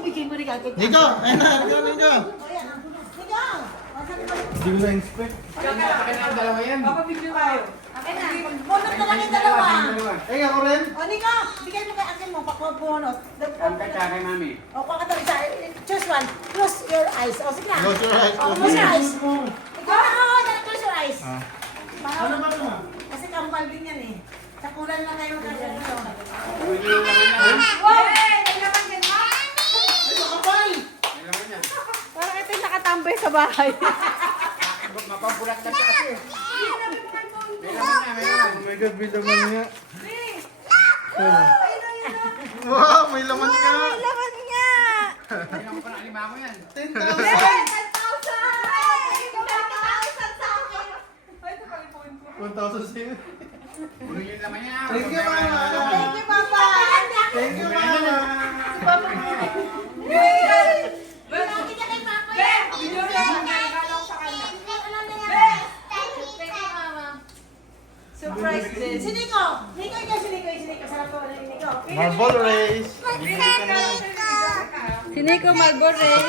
bigay mo regalo kay Nico! Ayun na! Nico! Nico! Nico! Hindi ko na-expect. Akin na ang dalawa yan. Papapicture tayo. Okay na. Bunot na lang yung dalawa. Ay, ako rin! O, Nico, bigay mo kay akin mo, bunot. Ang kaya kay mami. O, kuha ka tayo sa, choose one. Close your eyes. O, sige na. Close your eyes, O, close close your your eyes. eyes. Ikaw na, close your eyes. Ano ba ito? Kasi kambal din yan eh. Sa kulan lang tayo magkakaroon. Uwi niyo yung laman na. Wow! Naglaman din mo? Ay, makapal! Yung laman niya. Parang ito yung nakatambay sa bahay. Mapampulat ka kasi. May laman niya, may laman. Oh my God, may laman nga. Wow, may laman nga! Laman niya! Hindi naman pa naalimango yan. 10,000! 1,000 sa'yo. Uwi yung laman niya. Thank you, Mama! Thank you, Papa. Thank you, Mama! Binati ka kay Papa yan. Surprise din. Si Nico. Nico, ikaw si Nico. Si Nico. Sarap ko na yung Nico. Marble race! Si Nico Malbores.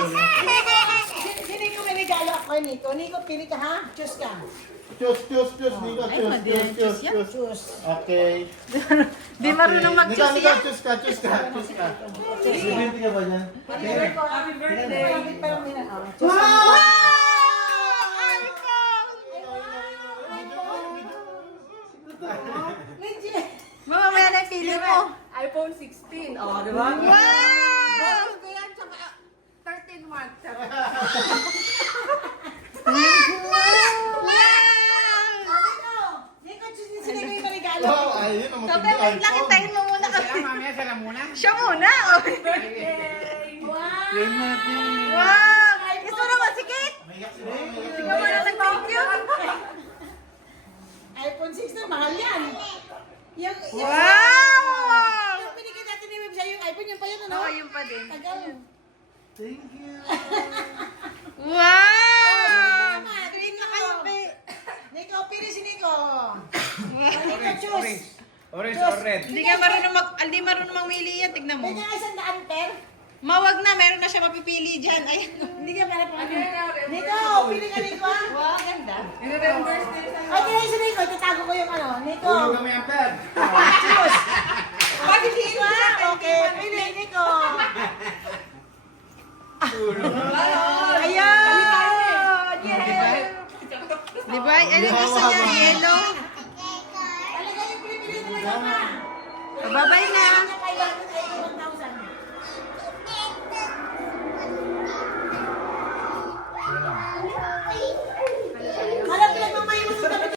Si Nico may regalo ako kay Nico. Nico, pili ka ha? Choose ka. Choose, choose, choose, Nico, Ay, choose, madiyan, choose, choose yan. choose. Choose. Okay. Di marunong mag-choose Nico, yan. choose ka, choose ka, choose ka. Bibinti ka ba dyan? Happy birthday. Happy birthday. Wow! Legit. Mama, may na yung pili mo. iPhone 16. Oh, di ba? Wow! Gusto yan, tsaka 13 months. Nico, choose si Nico yung regalo. Wow, ayun ang Sabi, matindi wait lang, iPhone. hintayin mo muna Sila kasi. mami, sila muna. Siya muna. Oh. Wow. Yan natin. Wow! Gusto naman si Kate. Mayak si Mama, mayak si Ikaw Mama. muna nag-thank you. iPhone 16, mahal yan. Yung Wow! Yung binigyan natin ni Web sa'yo yung iPhone, yun pa yun, ano? Oo, yun pa din. Tagal. Thank you. Wow! Mama, Nico. Nico, pili si Nico. Nico, choose. Orange or red? Hindi marunong mamili yan. Tignan mo. Kanya nga 100 per. Mawag na, meron na siya mapipili dyan. Ayan. Hindi ka para pa. Nico, pili ka Nico. Wow, ganda. Ay, kaya si Nico, itatago ko yung ano. Nico, Ulo kami ang pad. choose. Nico, okay, pili Nico. Ayan! Yeah! Di ba? Ano gusto niya? Yellow? Talaga yung pili talaga ma. Babay na.